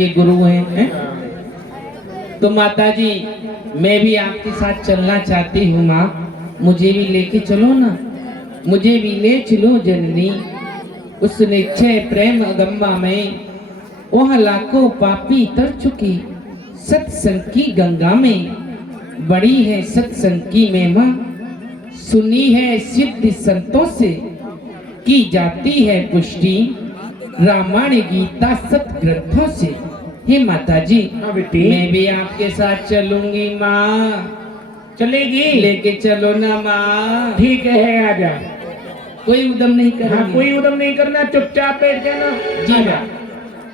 ये गुरु हैं? तो माता जी मैं भी आपके साथ चलना चाहती हूँ माँ, मुझे भी लेके चलो ना, मुझे भी ले चलो जननी। उस निश्चय प्रेम अगम्मा में वह लाखों पापी तर चुकी सत्संग की गंगा में, बड़ी है सत्संग की महिमा, सुनी है सिद्ध संतों से, की जाती है पुष्टि रामायण गीता सत ग्रंथों से। हे माता जी मैं भी आपके साथ चलूंगी माँ। चलेगी? लेके चलो ना माँ। ठीक है आजा। कोई उदम नहीं करना। हाँ, कोई उदम नहीं करना, चुपचाप बैठ जाना। जी माँ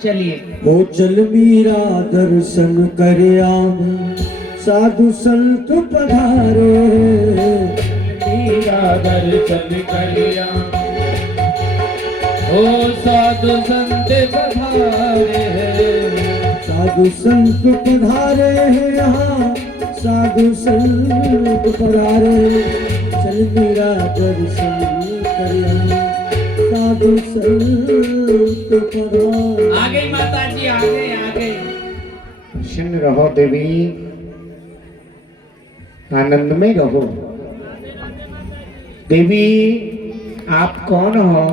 चलिए। ओ चल मीरा दर्शन कर आवे, साधु संत पधारे, मीरा दर्शन कर आवे, ओ साधु संत पधारे हैं, साधु संत पधारे हैं यहाँ, साधु संत पधारे। चल मीरा दर्शन कर आवे, साधु संत पधारे। आ गई माता जी, आ गए आ गए। प्रसन्न रहो देवी, आनंद में रहो। देवी आप कौन हो?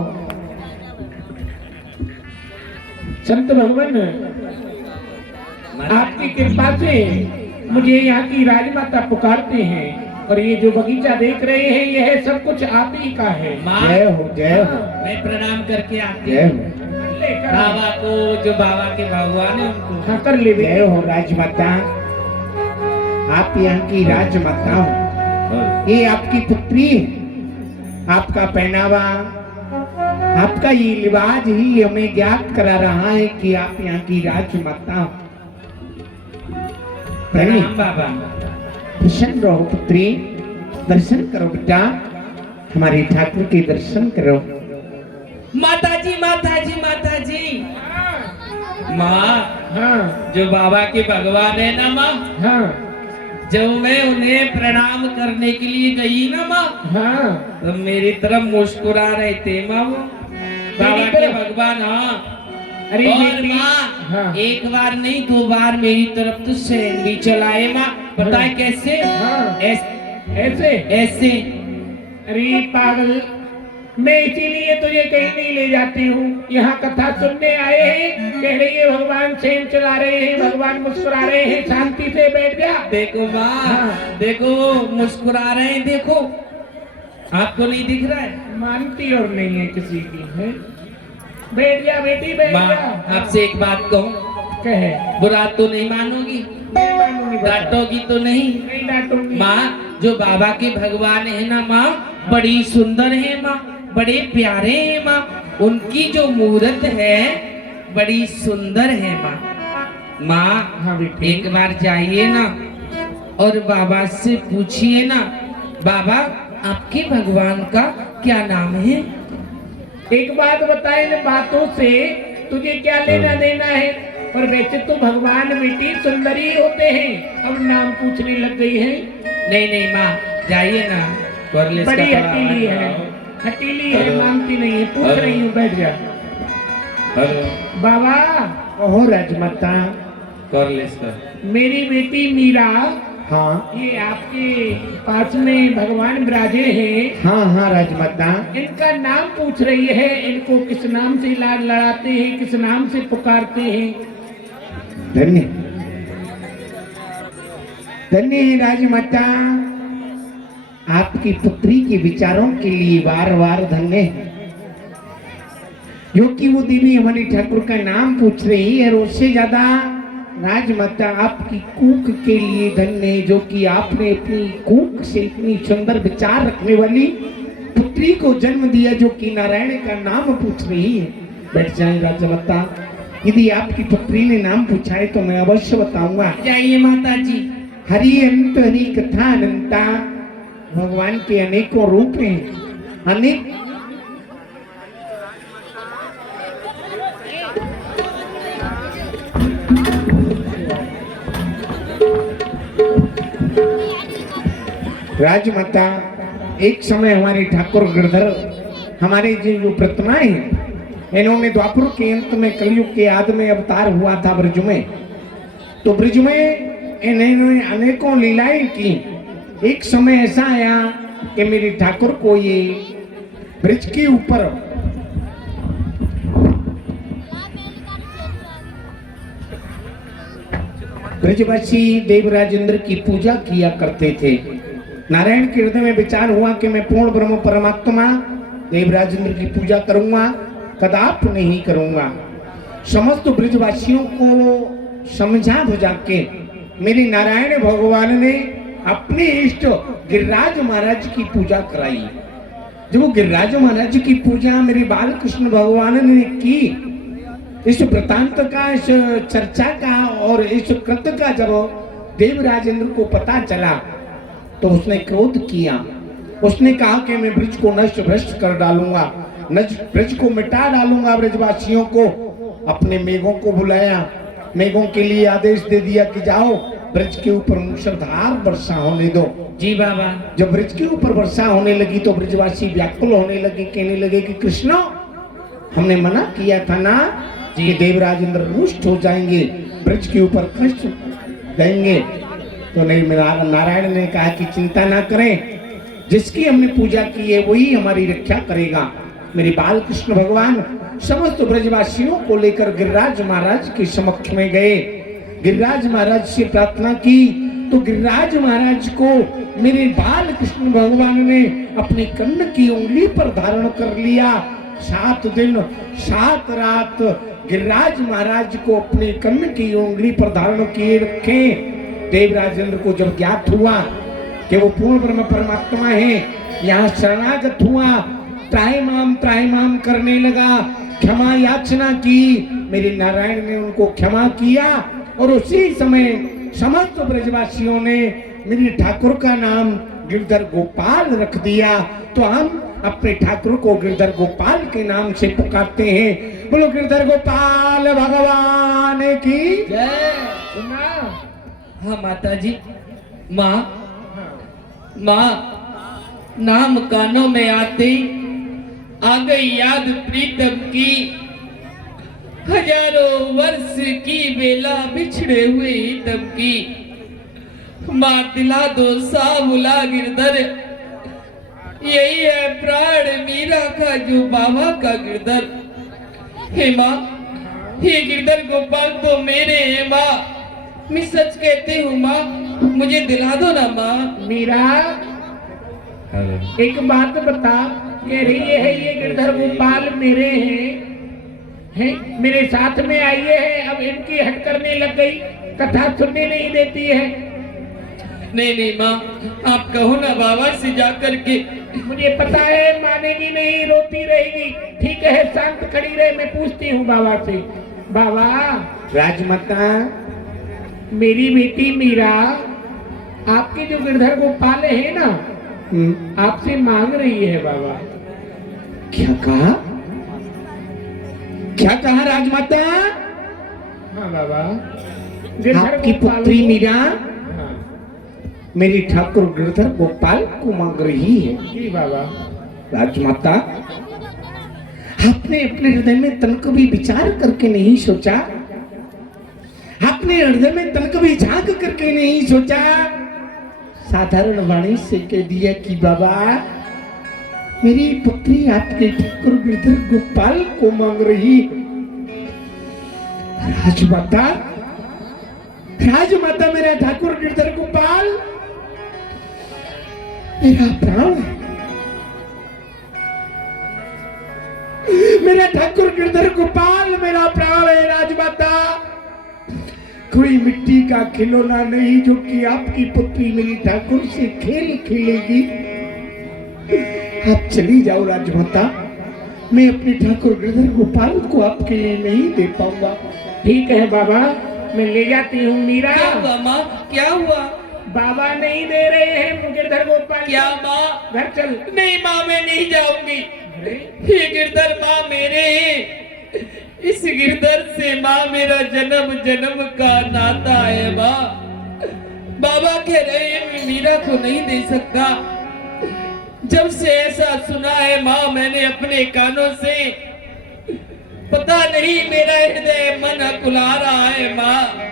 संत भगवान आपकी कृपा से मुझे यहाँ की राजमाता पुकारते हैं, और ये जो बगीचा देख रहे हैं यह सब कुछ आप ही का है। जय हो जय हो। मैं प्रणाम करके आती जय हूँ हो। बाबा को, जो बाबा के भगवान है उनको। हाँ कर ले। जय हो राजमाता, आप यहाँ की राजमाता हो। ये आपकी पुत्री है, आपका पहनावा, आपका ये लिबास ही हमें ज्ञात करा रहा है कि आप यहाँ की राजमाता हो। प्रणाम बाबा। प्रसन्न रहो पुत्री, दर्शन करो बेटा, हमारे ठाकुर के दर्शन करो। माता जी माता जी माता जी। माँ हाँ जो बाबा के भगवान है ना माँ, हाँ जब मैं उन्हें प्रणाम करने के लिए गई ना माँ, हाँ तो मेरी तरफ मुस्कुरा रहे थे माँ वो बाबा के भगवान। हाँ अरे और माँ हाँ। एक बार नहीं 2 बार मेरी तरफ तो सैन भी चलाए माँ। बताए कैसे? हाँ। ऐसे ऐसे। अरे पागल, मैं इसीलिए तुझे कहीं नहीं ले जाती हूँ। यहाँ कथा सुनने आए हैं, कह रही है भगवान सेन चला रहे हैं, भगवान मुस्कुरा रहे हैं, शांति से बैठ जा। देखो माँ हाँ। देखो मुस्कुरा रहे हैं, देखो आपको नहीं दिख रहा है? मानती और नहीं है किसी की है। बैठ जा बेटी बैठ माँ जा। आपसे एक बात कहूँ, कहे बुरा तो नहीं मानोगी? नहीं मानूंगी, डांटोगी तो नहीं? नहीं डांटूंगी। माँ जो बाबा के भगवान है ना माँ, बड़ी सुंदर है माँ, बड़े प्यारे हैं माँ, उनकी जो मूर्त है बड़ी सुंदर है माँ। माँ हाँ बेटी। एक बार जाइए ना और बाबा से पूछिए ना, बाबा आपके भगवान का क्या नाम है? एक बात बता, इन बातों से तुझे क्या लेना देना है? पर वैसे तो भगवान बेटी सुंदर ही होते हैं, अब नाम पूछने लग गई है। नहीं नहीं माँ जाइए ना। बड़ी हटीली है, हटीली है, मानती नहीं है। पूछ रही हूँ, बैठ जा। बाबा ओहो राजमाता, मेरी बेटी मीरा, हाँ ये आपके पास में भगवान विराजे हैं। हाँ हाँ राजमाता, इनका नाम पूछ रही है, इनको किस नाम से लाड लड़ाते हैं, किस नाम से पुकारते हैं? धन्य धन्य है राजमाता, आपकी पुत्री के विचारों के लिए बार बार धन्य है। जो कि वो देवी हमारे ठाकुर का नाम पूछ रही है, और उससे ज्यादा राजमाता आपकी कूक के लिए धन्य है, जो कि आपने अपनी कूक से इतनी सुंदर विचार रखने वाली पुत्री को जन्म दिया, जो कि नारायण का नाम पूछ रही है। बैठ जाए राजमाता, यदि आपकी पुत्री ने नाम पूछा है तो मैं अवश्य बताऊंगा। जाइए माता जी। हरि अनंत हरि कथा अनंता, भगवान के अनेकों रूप हैं, अनेक राजमाता। एक समय हमारे ठाकुर गिरधर, हमारे जो प्रतिमाएं हैं इन्होंने द्वापर के अंत में कलयुग के आदि में अवतार हुआ था ब्रज में। तो ब्रज में इन्होंने अनेकों लीलाएं की। एक समय ऐसा आया कि मेरे ठाकुर को ये ब्रज के ऊपर ब्रजवासी देवराजेंद्र की पूजा किया करते थे। नारायण के हृदय में विचार हुआ कि मैं पूर्ण ब्रह्म परमात्मा देवराजेंद्र की पूजा करूंगा, कदाप नहीं करूंगा। समस्त ब्रजवासियों को समझा बुझा के मेरे नारायण भगवान ने अपने इष्ट गिरिराज महाराज की पूजा कराई। जब वो गिरिराज महाराज की पूजा मेरे बाल कृष्ण भगवान ने की, इस वृतांत का, इस चर्चा का और इस कृत्य का जब देवराजेंद्र को पता चला तो उसने क्रोध किया। उसने कहा कि मैं ब्रज को नष्ट भ्रष्ट कर डालूंगा, ब्रज को मिटा डालूंगा। ब्रजवासियों को अपने मेघों को बुलाया, मेघों के लिए आदेश दे दिया कि जाओ ब्रज के ऊपर मूसलाधार वर्षा होने दो। जी बाबा। जब ब्रज के ऊपर वर्षा होने लगी तो ब्रजवासी व्याकुल होने लगे, कहने लगे कि कृष्ण, हमने मना किया था ना कि देवराजेंद्र रुष्ट हो जाएंगे, ब्रज के ऊपर कष्ट देंगे। तो नहीं, नारायण ने कहा कि चिंता ना करें, जिसकी हमने पूजा की है वही हमारी रक्षा करेगा। मेरे बाल कृष्ण भगवान समस्त ब्रजवासियों को लेकर गिरिराज महाराज के समक्ष में गए। गिरिराज महाराज से प्रार्थना की तो गिरिराज महाराज को मेरे बाल कृष्ण भगवान ने अपने कन्न की उंगली पर धारण कर लिया। 7 दिन 7 रात गिरिराज महाराज को अपने कन्न की उंगली पर धारण किए रखे। देवराजेंद्र को जब ज्ञात हुआ कि वो पूर्ण ब्रह्म परमात्मा है, यहाँ शरणागत हुआ, त्राहिमाम करने लगा, क्षमा याचना की। मेरे नारायण ने उनको क्षमा किया और उसी समय समस्त ब्रजवासियों ने मेरे ठाकुर का नाम गिरधर गोपाल रख दिया। तो हम अपने ठाकुर को गिरधर गोपाल के नाम से पुकारते हैं। बोलो गिरधर गोपाल भगवान की जय। सुना? हाँ माता जी। माँ, नाम कानों में आते आ गई याद प्रीतम की, हजारों वर्ष की बेला बिछड़े हुए तब की। माँ दिला दो साबुला गिरधर, यही है प्राण मीरा का जो बाबा का गिरधर। हे माँ, हे गिरधर गोपाल तो मेरे है माँ, मैं सच कहती हूँ माँ, मुझे दिला दो ना माँ। मीरा, एक बात बता, कह रही है ये गिरधर गोपाल मेरे हैं, मेरे साथ में आइए है, अब इनकी हट करने लग गई, कथा सुनने नहीं देती है। नहीं माँ, आप कहो ना बाबा से जाकर के। मुझे पता है मानेगी नहीं, रोती रहेगी। ठीक है, शांत खड़ी रहे, मैं पूछती हूँ बाबा से। बाबा, राजमाता, मेरी बेटी मीरा आपके जो गिरधर गोपाल है ना, आपसे मांग रही है बाबा। क्या कहा? क्या कहा राजमाता? हाँ बाबा, आपकी पुत्री मीरा मेरी ठाकुर गिरधर गोपाल को मांग रही है। जी बाबा। राजमाता, आपने अपने हृदय में तनिक भी विचार करके नहीं सोचा, आपने हृदय में तनिक भी झांक करके नहीं सोचा, साधारण वाणी से कह दिया कि बाबा मेरी पुत्री आपके ठाकुर गिरधर गोपाल को मांग रही। राजमाता, राजमाता, मेरा ठाकुर गिरधर गोपाल मेरा प्राण है, मेरा ठाकुर गिरधर गोपाल मेरा प्राण है। राजमाता, कोई मिट्टी का खिलौना नहीं जो कि आपकी पुत्री मेरी ठाकुर से खेल खेलेगी। आप चली जाओ राजमाता, मैं अपने ठाकुर गिरधर गोपाल को आपके लिए नहीं दे पाऊंगा। ठीक है बाबा, मैं ले जाती हूँ। मीरा, क्या हुआ माँ, क्या हुआ? बाबा नहीं दे रहे हैं गिरधर गोपाल। क्या माँ? घर चल। नहीं माँ, मैं नहीं जाऊंगी। ये गिरधर माँ मेरे हैं, इस गिरधर से माँ मेरा जन्म जन्म का नाता है माँ। बाबा कह रहे हैं मैं मीरा को नहीं दे सकता। जब से ऐसा सुना है माँ, मैंने अपने कानों से पता नहीं मेरा हृदय मन कुला रहा है माँ।